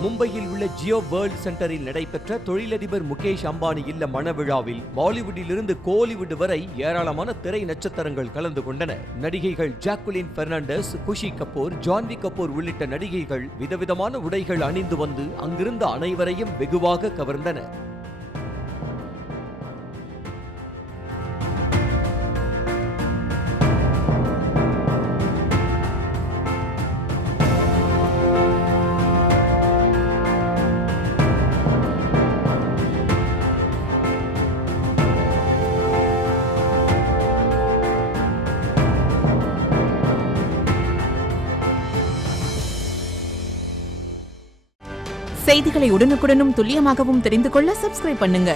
மும்பையில் உள்ள ஜியோ வேர்ல்ட் சென்டரில் நடைபெற்ற தொழிலதிபர் முகேஷ் அம்பானி இல்ல மணவிழாவில் பாலிவுட்டிலிருந்து கோலிவுட் வரை ஏராளமான திரை நட்சத்திரங்கள் கலந்து கொண்டனர். நடிகைகள் ஜாக்குலின் பெர்னாண்டஸ், குஷி கபூர், ஜான்வி கபூர் உள்ளிட்ட நடிகைகள் விதவிதமான உடைகள் அணிந்து வந்து அங்கிருந்த அனைவரையும் வெகுவாக கவர்ந்தனர். செய்திகளை உடனுக்குடனும் துல்லியமாகவும் தெரிந்து கொள்ள சப்ஸ்கிரைப் பண்ணுங்க.